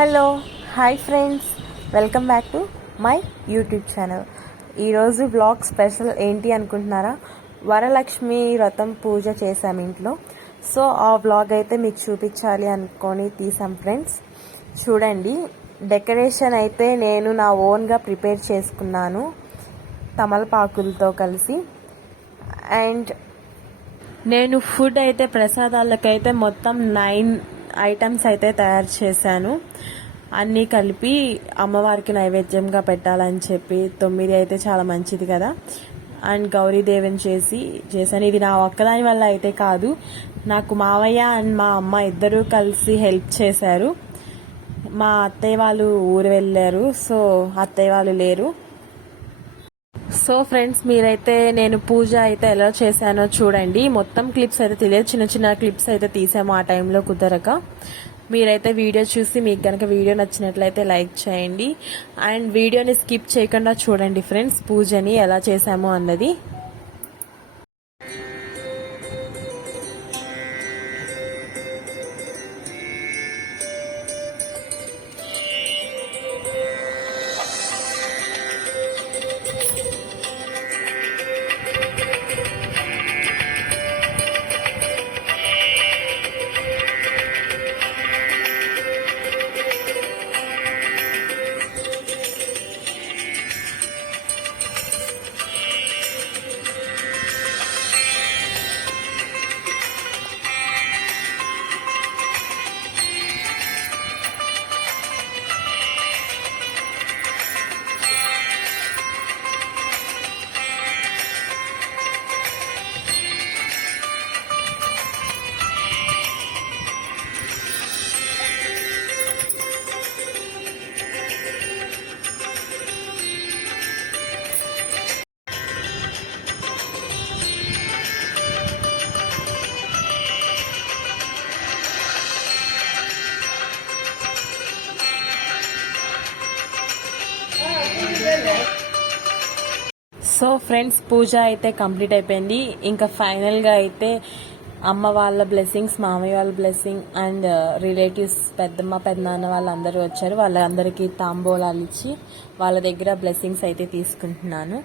Hello hi friends, welcome back to my YouTube channel. ఈరోజు blog special ఏంటి అనుకుంటున్నారా? వరలక్ష్మి వ్రతం పూజ చేశాం ఇంట్లో. సో ఆ బ్లాగ్ అయితే మీకు చూపించాలి అనుకొని తీసాం ఫ్రెండ్స్. చూడండి, డెకరేషన్ అయితే నేను నా ఓన్గా ప్రిపేర్ చేసుకున్నాను తమలపాకులతో కలిసి. అండ్ నేను ఫుడ్ అయితే ప్రసాదాలకైతే మొత్తం 9 ఐటమ్స్ అయితే తయారు చేశాను. అన్నీ కలిపి అమ్మవారికి నైవేద్యంగా పెట్టాలని చెప్పి 9 అయితే చాలా మంచిది కదా. అండ్ గౌరీదేవిని చేశాను. ఇది నా ఒక్కదాని వల్ల అయితే కాదు, నాకు మావయ్య అండ్ మా అమ్మ ఇద్దరూ కలిసి హెల్ప్ చేశారు. మా అత్తయ్య వాళ్ళు ఊరు వెళ్ళారు, సో అత్తయ్య వాళ్ళు లేరు. సో ఫ్రెండ్స్, మీరైతే నేను పూజ అయితే ఎలా చేశానో చూడండి. మొత్తం క్లిప్స్ అయితే తెలియదు, చిన్న చిన్న క్లిప్స్ అయితే తీసాము ఆ టైంలో కుదరక. మీరైతే వీడియో చూసి మీకు కనుక వీడియో నచ్చినట్లయితే లైక్ చేయండి. అండ్ వీడియోని స్కిప్ చేయకుండా చూడండి ఫ్రెండ్స్, పూజని ఎలా చేశామో అన్నది. సో ఫ్రెండ్స్, పూజ అయితే కంప్లీట్ అయిపోయింది. ఇంకా ఫైనల్గా అయితే అమ్మ వాళ్ళ బ్లెస్సింగ్స్, మామయ్య వాళ్ళ బ్లెస్సింగ్ అండ్ రిలేటివ్స్, పెద్దమ్మ పెద్దనాన్న వాళ్ళందరూ వచ్చారు. వాళ్ళందరికీ తాంబూలాలు ఇచ్చి వాళ్ళ దగ్గర బ్లెస్సింగ్స్ అయితే తీసుకుంటున్నాను.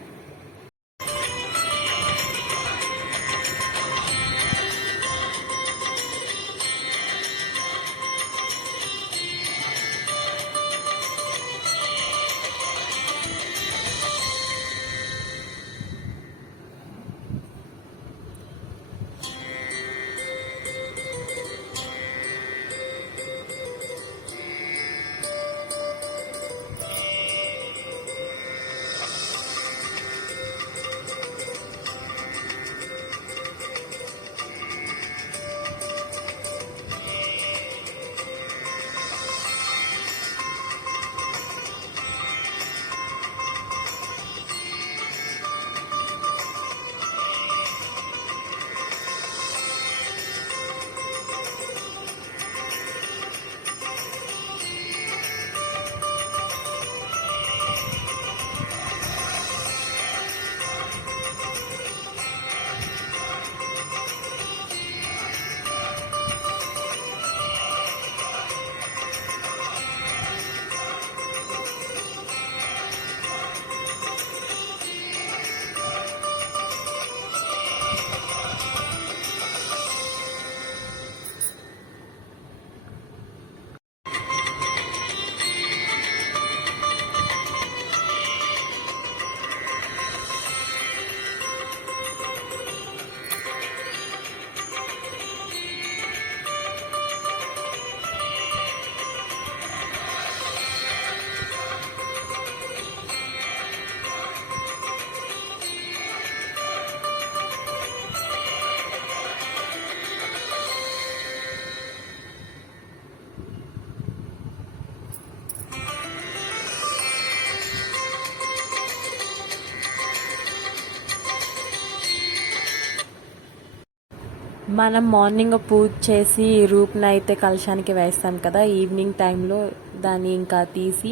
మనం మార్నింగ్ పూజ చేసి రూప్ని అయితే కలశానికి వేస్తాం కదా, ఈవినింగ్ టైంలో దాన్ని ఇంకా తీసి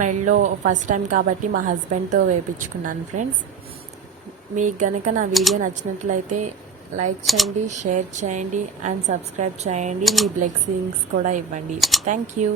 మెడలో ఫస్ట్ టైం కాబట్టి మా హస్బెండ్తో వేయించుకున్నాను ఫ్రెండ్స్. మీకు గనక నా వీడియో నచ్చినట్లయితే లైక్ చేయండి, షేర్ చేయండి అండ్ సబ్స్క్రైబ్ చేయండి. మీ బ్లెస్సింగ్స్ కూడా ఇవ్వండి. Thank you.